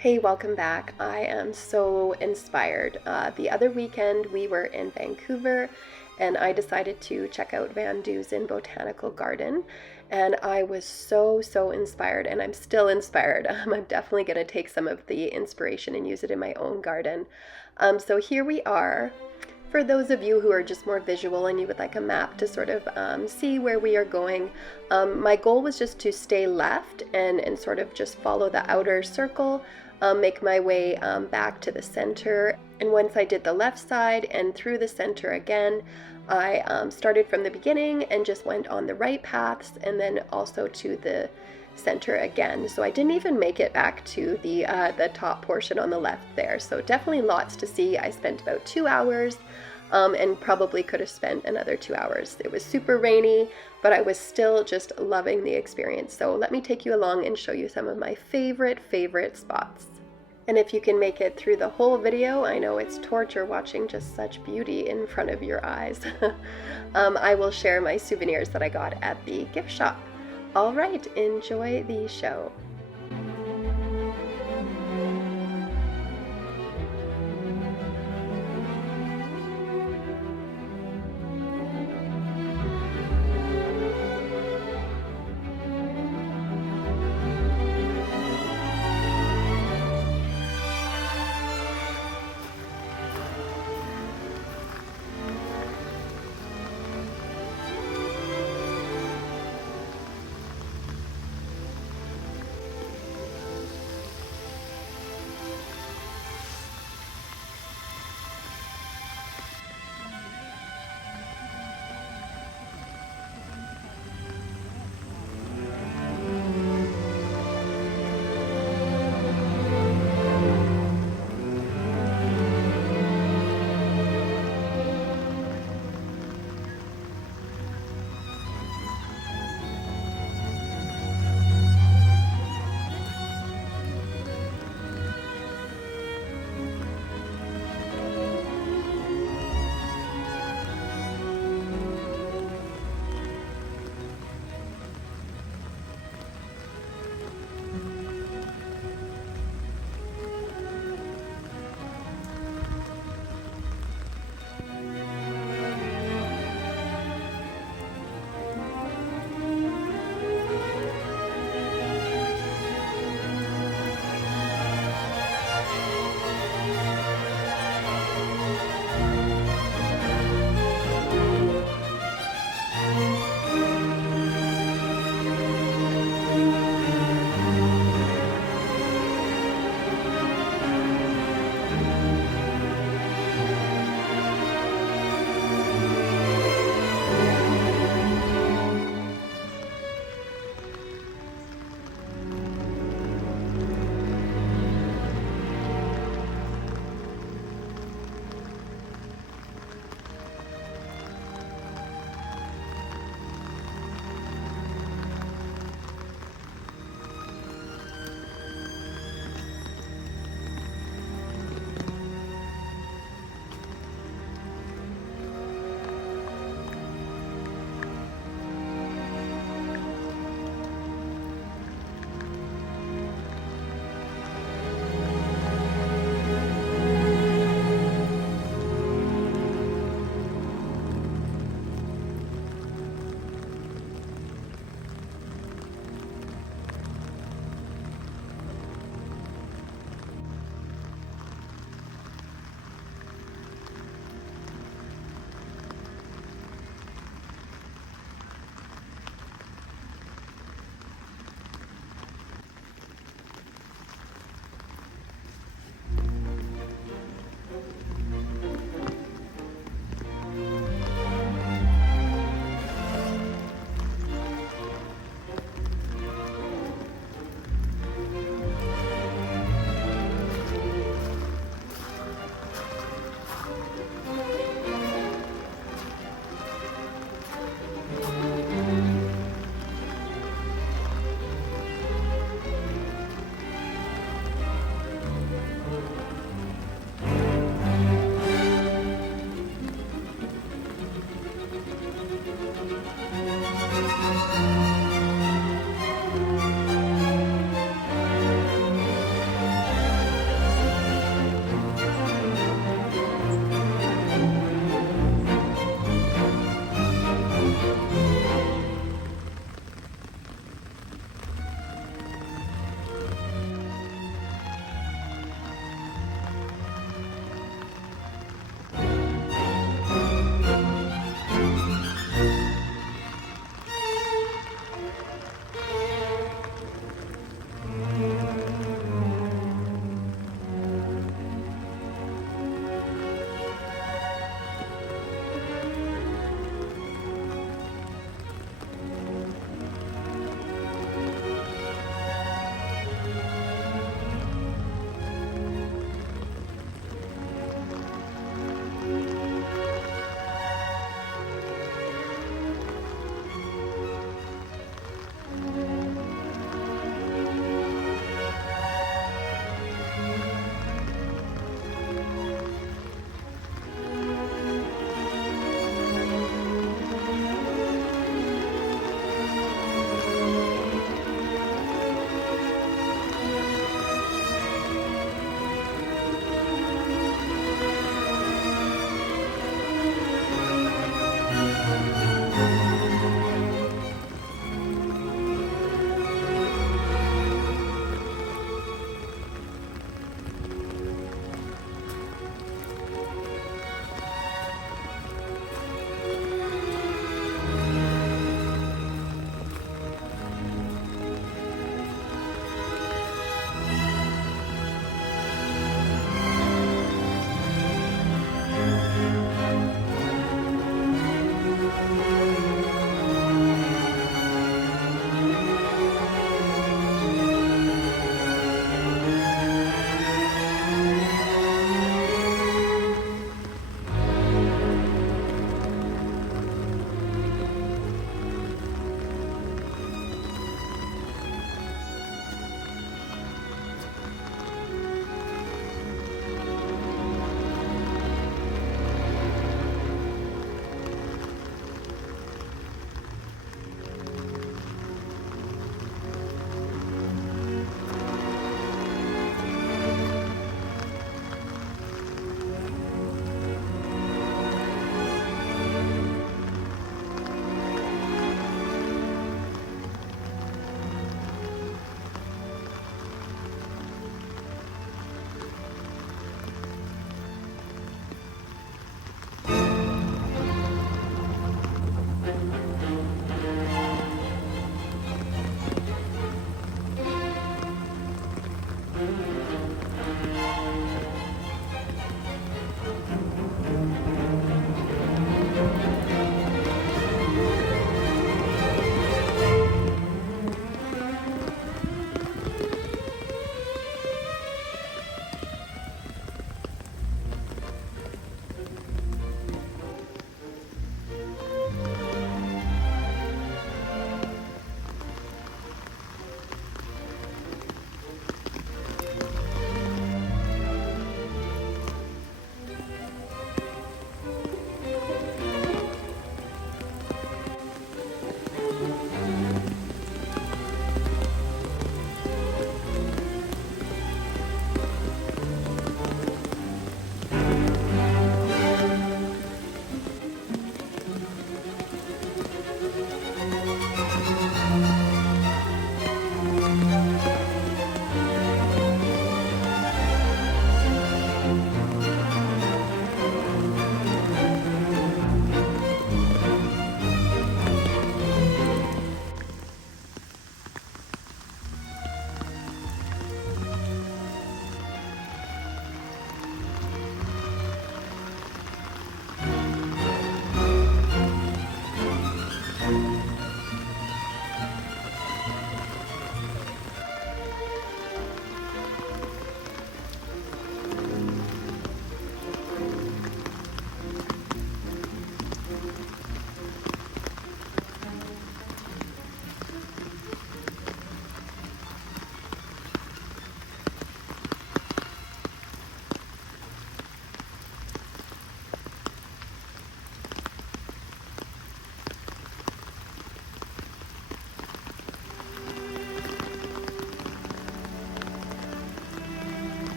Hey, welcome back. I am so inspired. The other weekend we were in Vancouver and I decided to check out VanDusen Botanical Garden, and I was so inspired, and I'm still inspired. I'm definitely going to take some of the inspiration and use it in my own garden. So here we are. For those of you who are just more visual and you would like a map to sort of see where we are going, my goal was just to stay left and sort of just follow the outer circle, make my way back to the center. And once I did the left side and through the center again, I started from the beginning and just went on the right paths and then also to the center again. So I didn't even make it back to the top portion on the left there. So definitely lots to see. I spent about 2 hours and probably could have spent another 2 hours. It was super rainy, but I was still just loving the experience. So let me take you along and show you some of my favorite spots. And if you can make it through the whole video, I know it's torture watching just such beauty in front of your eyes. I will share my souvenirs that I got at the gift shop. All right, enjoy the show.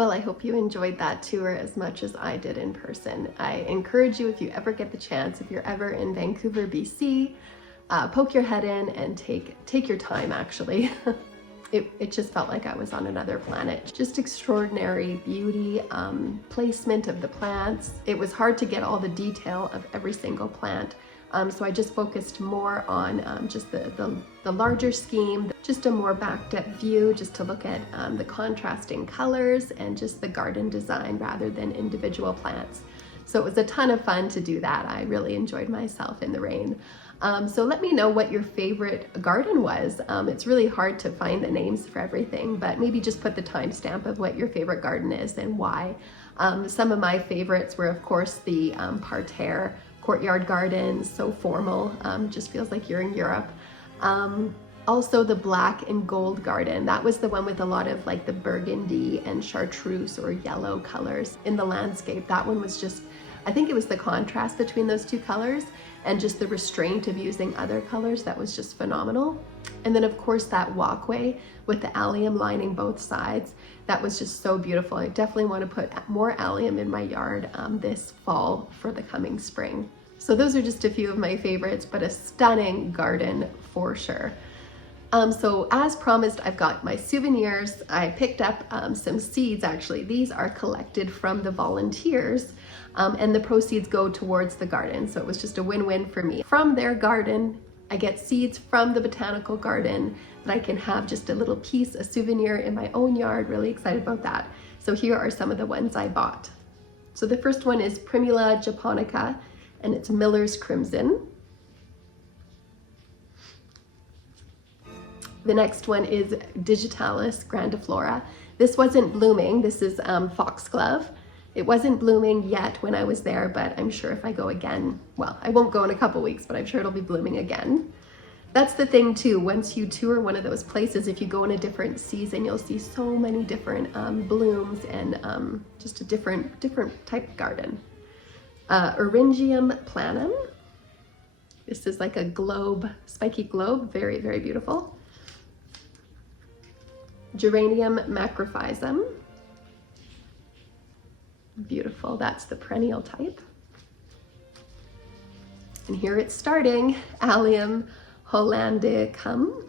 Well, I hope you enjoyed that tour as much as I did in person. I encourage you, if you ever get the chance, if you're ever in Vancouver, BC, poke your head in and take your time, actually. It just felt like I was on another planet. Just extraordinary beauty, placement of the plants. It was hard to get all the detail of every single plant. So I just focused more on just the larger scheme, just a more backed-up view, just to look at the contrasting colors and just the garden design rather than individual plants. So it was a ton of fun to do that. I really enjoyed myself in the rain. So let me know what your favorite garden was. It's really hard to find the names for everything, but maybe just put the timestamp of what your favorite garden is and why. Some of my favorites were, of course, the parterre courtyard gardens, so formal, just feels like you're in Europe. Also the black and gold garden, that was the one with a lot of like the burgundy and chartreuse or yellow colors in the landscape. That one was just, I think it was the contrast between those two colors and just the restraint of using other colors that was just phenomenal. And then of course that walkway with the allium lining both sides, that was just so beautiful. I definitely want to put more allium in my yard this fall for the coming spring. So those are just a few of my favorites, but a stunning garden for sure. So as promised, I've got my souvenirs. I picked up some seeds actually. These are collected from the volunteers and the proceeds go towards the garden. So it was just a win-win for me. From their garden, I get seeds from the Botanical Garden that I can have just a little piece, a souvenir in my own yard. Really excited about that. So here are some of the ones I bought. So the first one is Primula japonica and it's Miller's Crimson. The next one is Digitalis grandiflora. This wasn't blooming. This is foxglove. It wasn't blooming yet when I was there, but I'm sure if I go again, well, I won't go in a couple weeks, but I'm sure it'll be blooming again. That's the thing too, once you tour one of those places, if you go in a different season, you'll see so many different blooms and just a different type of garden. Eryngium planum. This is like a globe, spiky globe, very, very beautiful. Geranium macrophyzum. Beautiful, that's the perennial type. And here it's starting, Allium hollandicum.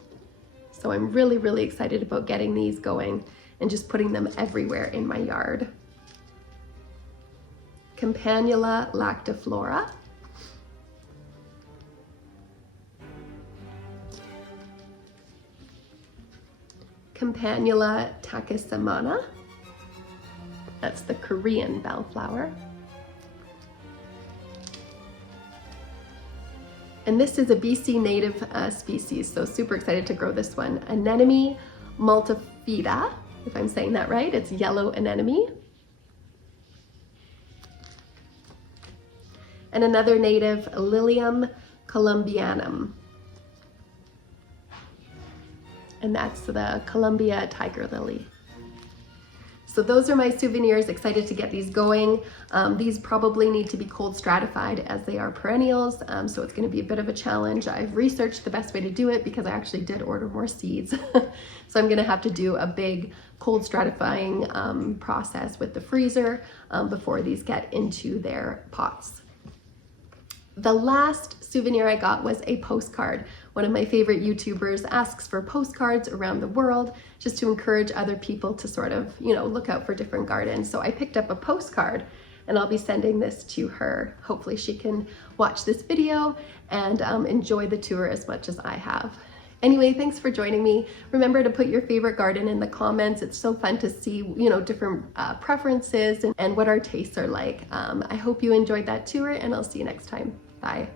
So I'm really, really excited about getting these going and just putting them everywhere in my yard. Campanula lactiflora. Campanula tachysamana. That's the Korean bellflower. And this is a BC native species, so super excited to grow this one. Anemone multifida, if I'm saying that right, it's yellow anemone. And another native, Lilium columbianum. And that's the Columbia tiger lily. So those are my souvenirs, excited to get these going. These probably need to be cold stratified as they are perennials, so it's gonna be a bit of a challenge. I've researched the best way to do it because I actually did order more seeds. So I'm gonna have to do a big cold stratifying process with the freezer before these get into their pots. The last souvenir I got was a postcard. One of my favorite YouTubers asks for postcards around the world just to encourage other people to sort of, you know, look out for different gardens. So I picked up a postcard and I'll be sending this to her. Hopefully she can watch this video and enjoy the tour as much as I have. Anyway, thanks for joining me. Remember to put your favorite garden in the comments. It's so fun to see, you know, different preferences and what our tastes are like. I hope you enjoyed that tour and I'll see you next time. Bye.